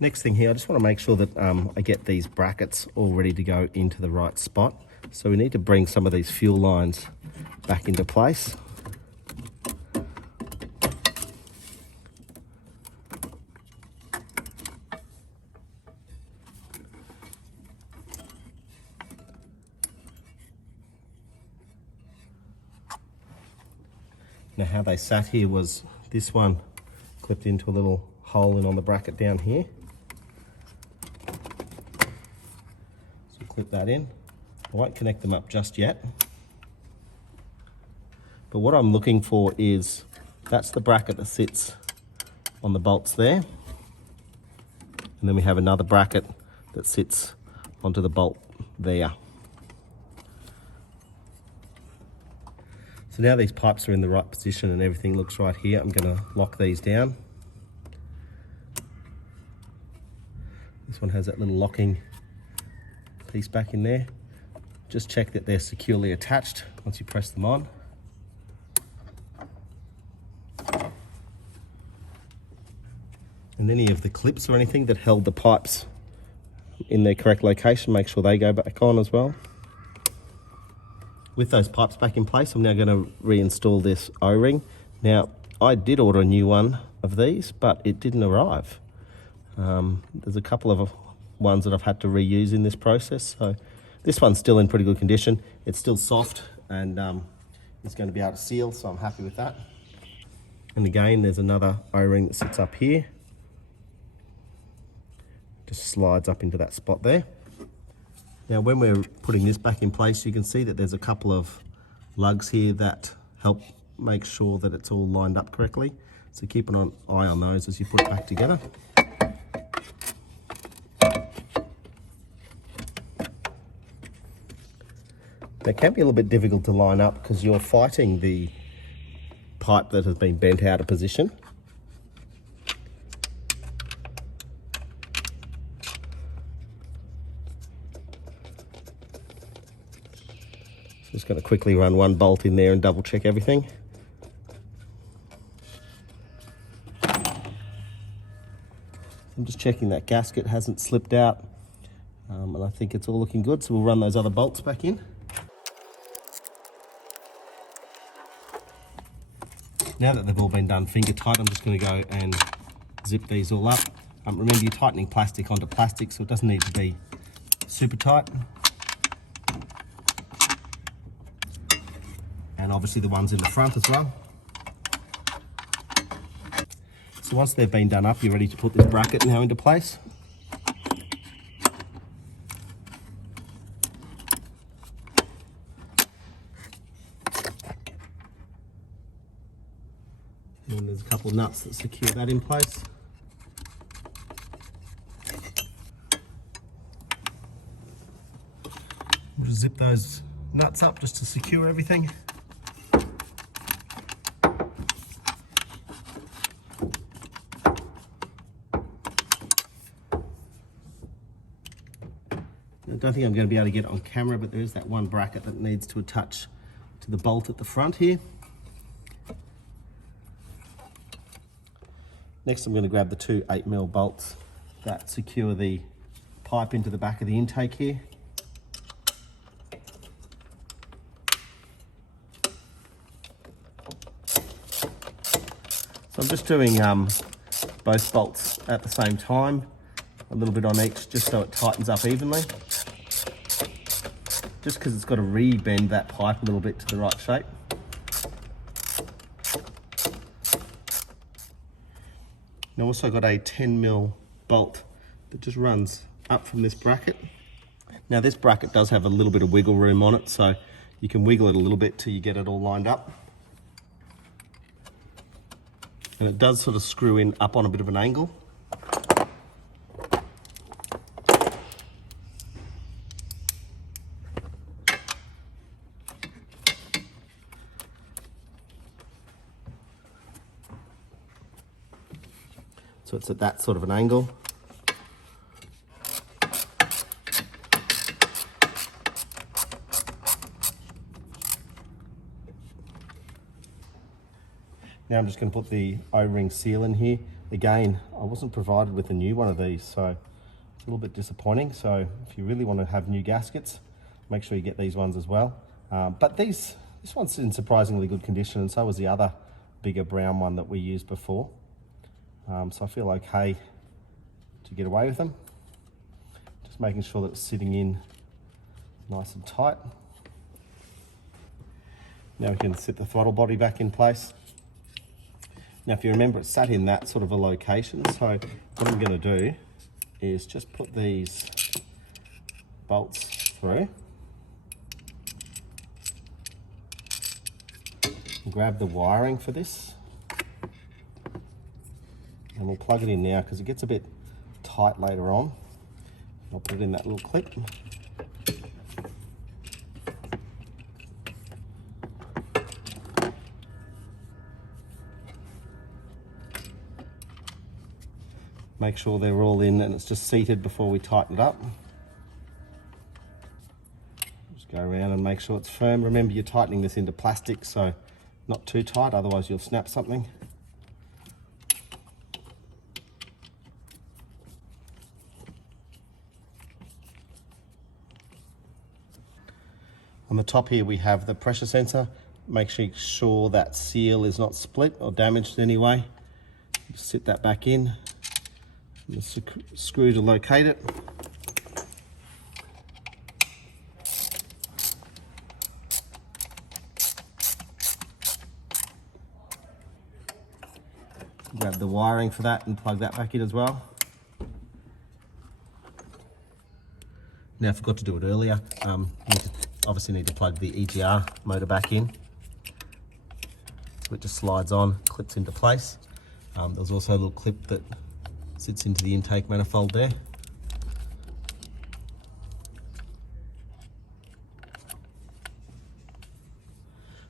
Next thing here, I just want to make sure that I get these brackets all ready to go into the right spot. So we need to bring some of these fuel lines back into place. Now how they sat here was this one clipped into a little hole in on the bracket down here. So clip that in. I won't connect them up just yet. But what I'm looking for is, that's the bracket that sits on the bolts there. And then we have another bracket that sits onto the bolt there. So now these pipes are in the right position and everything looks right here, I'm going to lock these down. This one has that little locking piece back in there. Just check that they're securely attached once you press them on. And any of the clips or anything that held the pipes in their correct location, make sure they go back on as well. With those pipes back in place, I'm now going to reinstall this O-ring. Now, I did order a new one of these, but it didn't arrive. There's a couple of ones that I've had to reuse in this process. So this one's still in pretty good condition. It's still soft and it's going to be able to seal, so I'm happy with that. And again, there's another O-ring that sits up here. Just slides up into that spot there. Now when we're putting this back in place, you can see that there's a couple of lugs here that help make sure that it's all lined up correctly. So keep an eye on those as you put it back together. They can be a little bit difficult to line up because you're fighting the pipe that has been bent out of position. Just going to quickly run one bolt in there and double check everything. I'm just checking that gasket hasn't slipped out, and I think it's all looking good, so we'll run those other bolts back in. Now that they've all been done finger tight, I'm just going to go and zip these all up. Remember, you're tightening plastic onto plastic, so it doesn't need to be super tight. And obviously the ones in the front as well. So once they've been done up, you're ready to put this bracket now into place. And there's a couple of nuts that secure that in place. We'll just zip those nuts up just to secure everything. I don't think I'm going to be able to get it on camera, but there is that one bracket that needs to attach to the bolt at the front here. Next, I'm going to grab the two 8mm bolts that secure the pipe into the back of the intake here. So I'm just doing both bolts at the same time, a little bit on each, just so it tightens up evenly. Just because it's got to re-bend that pipe a little bit to the right shape. And I've also got a 10mm bolt that just runs up from this bracket. Now this bracket does have a little bit of wiggle room on it, so you can wiggle it a little bit till you get it all lined up. And it does sort of screw in up on a bit of an angle. So it's at that sort of an angle. Now I'm just going to put the O-ring seal in here. again, I wasn't provided with a new one of these, so it's a little bit disappointing. So if you really want to have new gaskets, make sure you get these ones as well. But this one's in surprisingly good condition, and so was the other bigger brown one that we used before. So I feel okay to get away with them. Just making sure that it's sitting in nice and tight. Now we can sit the throttle body back in place. Now if you remember, it's sat in that sort of a location, so what I'm going to do is just put these bolts through. Grab the wiring for this. And we'll plug it in now because it gets a bit tight later on. I'll put it in that little clip. Make sure they're all in and it's just seated before we tighten it up. Just go around and make sure it's firm. Remember, you're tightening this into plastic, so not too tight, otherwise you'll snap something. On the top here we have the pressure sensor. Make sure that seal is not split or damaged in any way. Just sit that back in. And the screw to locate it. Grab the wiring for that and plug that back in as well. Now I forgot to do it earlier. Obviously need to plug the EGR motor back in. So it just slides on, clips into place. There's also a little clip that sits into the intake manifold there.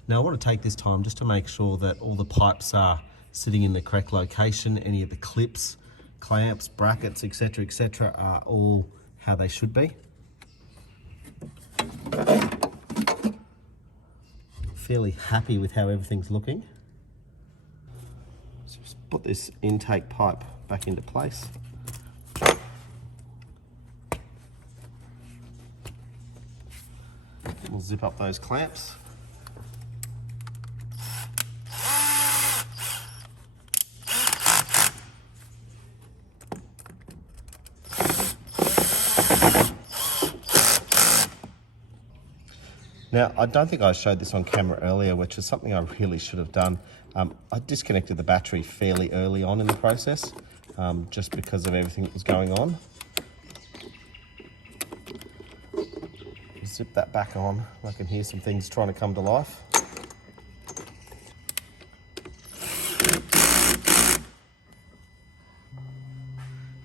Now I want to take this time just to make sure that all the pipes are sitting in the correct location. Any of the clips, clamps, brackets, etc., are all how they should be. Fairly happy with how everything's looking. So just put this intake pipe back into place. We'll zip up those clamps. Now, I don't think I showed this on camera earlier, which is something I really should have done. I disconnected the battery fairly early on in the process, just because of everything that was going on. Zip that back on. I can hear some things trying to come to life.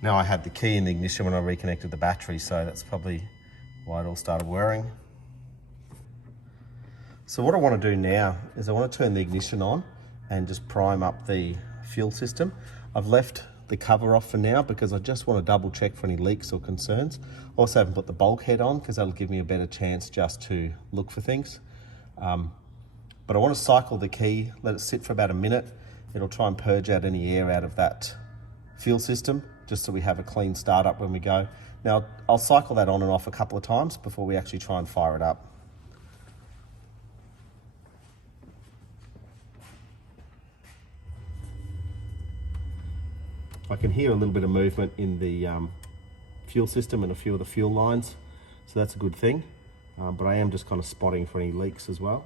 Now I had the key in the ignition when I reconnected the battery, so that's probably why it all started whirring. So what I want to do now is I want to turn the ignition on and just prime up the fuel system. I've left the cover off for now because I just want to double check for any leaks or concerns. I also haven't put the bulkhead on because that'll give me a better chance just to look for things. But I want to cycle the key, let it sit for about a minute. It'll try and purge out any air out of that fuel system just so we have a clean startup when we go. Now I'll cycle that on and off a couple of times before we actually try and fire it up. I can hear a little bit of movement in the fuel system and a few of the fuel lines, so that's a good thing. But I am just kind of spotting for any leaks as well.